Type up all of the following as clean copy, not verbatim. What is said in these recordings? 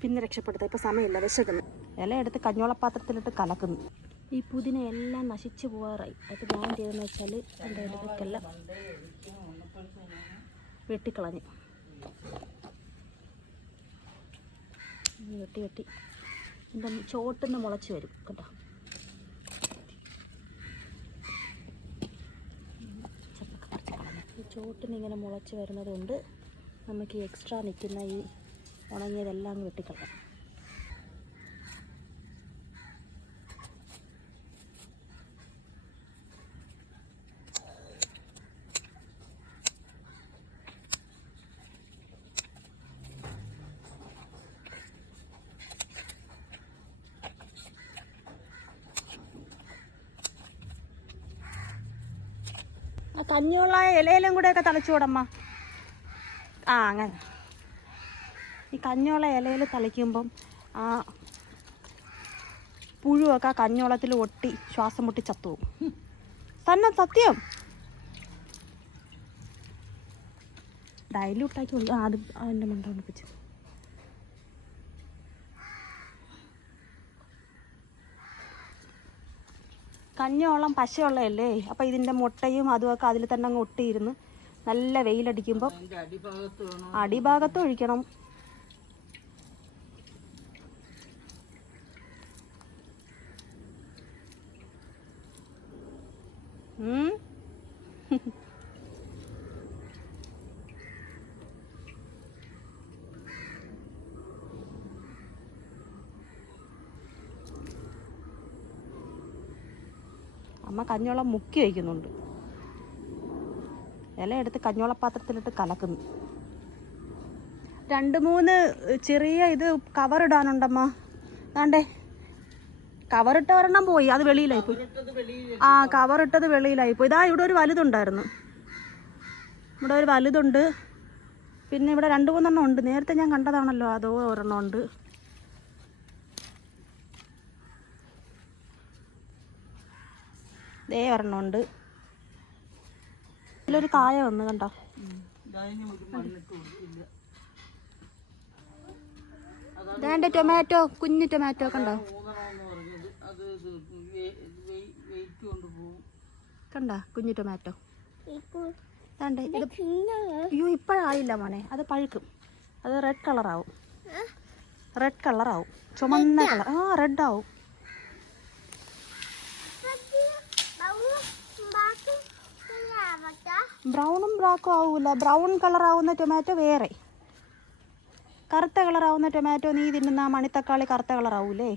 പിന്നെ രക്ഷപ്പെടുത്താം. ഇപ്പോൾ സമയമില്ല, വിശക്കുന്നു. ഇല എടുത്ത് കഞ്ഞോളപ്പാത്രത്തിലിട്ട് കലക്കുന്നു. ഈ പുതിന എല്ലാം നശിച്ചു പോകാറായി. അപ്പോൾ ഞാൻ ചെയ്തെന്ന് വെച്ചാൽ എൻ്റെ ഇടയ്ക്കെല്ലാം വെട്ടിക്കളഞ്ഞു. വെട്ടി എൻ്റെ ചോട്ടിന്ന് മുളച്ച് വരും കേട്ടോ. ഈ ചോട്ടിന് ഇങ്ങനെ മുളച്ച് വരുന്നത് കൊണ്ട് നമുക്ക് ഈ എക്സ്ട്രാ നിൽക്കുന്ന ഈ ഉണങ്ങിയതെല്ലാം അങ്ങ് വെട്ടിക്കളയാം. ആ കഞ്ഞിയുള്ള ഇലയിലും കൂടെയൊക്കെ തളിച്ചുകൂടമ്മ. ആ അങ്ങനെ ഈ കഞ്ഞോള ഇലയിൽ തളിക്കുമ്പം ആ പുഴുവൊക്കെ ആ കഞ്ഞോളത്തിൽ ഒട്ടി ശ്വാസം മുട്ടി ചത്തുപോകും. തന്നെ സത്യം. ഡൈലൂട്ടാക്കി അത് അതിൻ്റെ മണ്ട ഒണിപ്പിച്ചു. കഞ്ഞോളം പശയുള്ളതല്ലേ, അപ്പം ഇതിൻ്റെ മുട്ടയും അതുമൊക്കെ അതിൽ തന്നെ അങ്ങ് ഒട്ടിയിരുന്ന് നല്ല വെയിലടിക്കുമ്പം അടിഭാഗത്ത് ഒഴിക്കണം. അമ്മ കഞ്ഞോളം മുക്കി വയ്ക്കുന്നുണ്ട്. ഇല എടുത്ത് കഞ്ഞോളപ്പാത്രത്തിലിട്ട് കലക്കുന്നു. 2-3 ചെറിയ ഇത് കവറിടാനുണ്ടമ്മ. ആണ്ടേ കവറിട്ട ഒരെണ്ണം പോയി, അത് വെളിയിലായിപ്പോയി. ആ കവറിട്ടത് വെളിയിലായിപ്പോയി. ഇതാ ഇവിടെ ഒരു വലുതുണ്ടായിരുന്നു. ഇവിടെ ഒരു വലുതുണ്ട്. പിന്നെ ഇവിടെ 2-3 ഉണ്ട്. നേരത്തെ ഞാൻ കണ്ടതാണല്ലോ. അതോ ഒരെണ്ണം ഉണ്ട്. ദേ ഒരെണ്ണം ഉണ്ട്. ഇതിലൊരു കായ വന്ന് കണ്ടോ. ഇതാണ്ട് ടൊമാറ്റോ, കുഞ്ഞു ടൊമാറ്റോ കണ്ടോ. കണ്ട കുഞ്ഞു ടൊമാറ്റോ. ഇതാണ്ട് ഇത്. അയ്യോ ഇപ്പോഴായില്ല മോനെ, അത് പഴുക്കും. അത് റെഡ് കളറാവും. റെഡ് കളറാവും, ചുമന്ന കളർ. ആ റെഡ് ആവും. ബ്രൗണും ബ്ലാക്കും ആവൂല. ബ്രൗൺ കളറാവുന്ന ടൊമാറ്റോ വേറെ. കറുത്ത കളറാവുന്ന ടൊമാറ്റോ നീ തിന്നുന്ന മണിത്തക്കാളി കറുത്ത കളറാവൂലേ.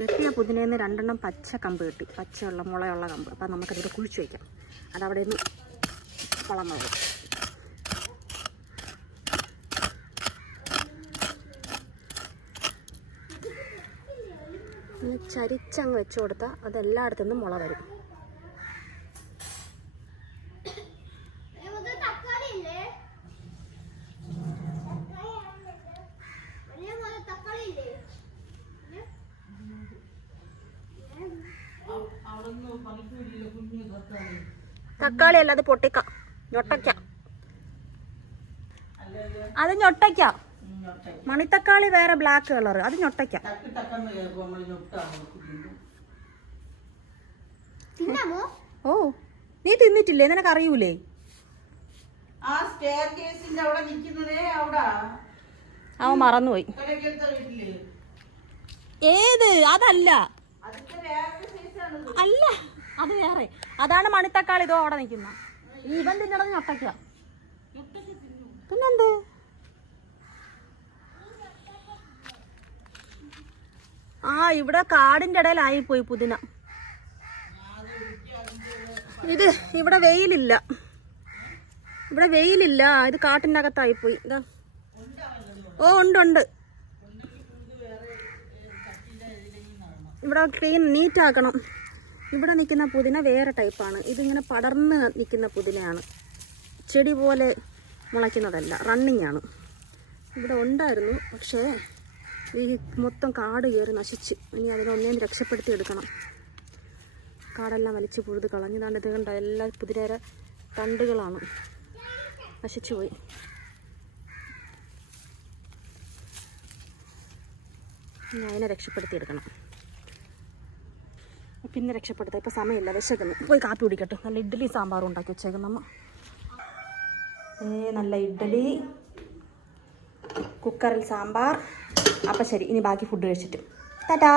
വെട്ടിയ പുതിനേന്ന് 2 പച്ച കമ്പ് കിട്ടി. പച്ചയുള്ള മുളയുള്ള കമ്പ്. അപ്പം നമുക്കതിൽ കുഴിച്ച് വയ്ക്കാം. അതവിടെ നിന്ന് വളർന്നു പോകും. ഒന്ന് ചരിച്ചങ്ങ് വെച്ച് കൊടുത്താൽ അതെല്ലായിടത്തു നിന്നും മുള വരും. തക്കാളി അല്ല, അത് പൊട്ടിക്ക. ഞൊട്ടയ്ക്ക. അത് ഞൊട്ടയ്ക്ക. മണിത്തക്കാളി വേറെ ബ്ലാക്ക് കളർ, അത് ഞൊട്ടയ്ക്ക. ഓ നീ തിന്നിട്ടില്ലേ? നിനക്ക് അറിയൂലേ? അവൻ മറന്നുപോയി. ഏത്? അതല്ല, അല്ല അത് വേറെ. അതാണ് മണിത്തക്കാളി. ഇതോ അവിടെ നിൽക്കുന്ന. ഇവൻ തിന്നണത് ഞൊട്ടയ്ക്ക. പിന്നെന്ത്? ആ ഇവിടെ കാടിൻ്റെ ഇടയിലായിപ്പോയി പുതിന. ഇത് ഇവിടെ വെയിലില്ല. ഇവിടെ വെയിലില്ല. ഇത് കാട്ടിൻ്റെ അകത്തായിപ്പോയി. ഇതാ. ഓ ഉണ്ട്. ഇവിടെ ക്ലീൻ നീറ്റാക്കണം. ഇവിടെ നിൽക്കുന്ന പുതിന വേറെ ടൈപ്പാണ്. ഇതിങ്ങനെ പടർന്ന് നിൽക്കുന്ന പുതിനയാണ്. ചെടി പോലെ മുളയ്ക്കുന്നതല്ല, റണ്ണിങ് ആണ്. ഇവിടെ ഉണ്ടായിരുന്നു, പക്ഷേ ഈ മൊത്തം കാട് കയറി നശിച്ച്. ഇനി അതിനൊന്നേന്ന് രക്ഷപ്പെടുത്തി എടുക്കണം. കാടെല്ലാം വലിച്ചു പുഴുത് കളഞ്ഞതാണ്ട്. ഇത് കണ്ട എല്ലാ പുതിരേര തണ്ടുകളാണ്, നശിച്ചു പോയി. ഇനി അതിനെ രക്ഷപ്പെടുത്തിയെടുക്കണം. പിന്നെ രക്ഷപ്പെടുത്താം, ഇപ്പം സമയമില്ല, വിശക്കുന്നു. പോയി കാപ്പി കുടിക്കട്ടെ. നല്ല ഇഡ്ഡലി സാമ്പാറും ഉണ്ടാക്കി വെച്ചേക്കും നമ്മ. നല്ല ഇഡ്ഡലി, കുക്കറിൽ സാമ്പാർ. അപ്പം ശരി, ഇനി ബാക്കി ഫുഡ് കഴിച്ചിട്ട് ടാറ്റാ.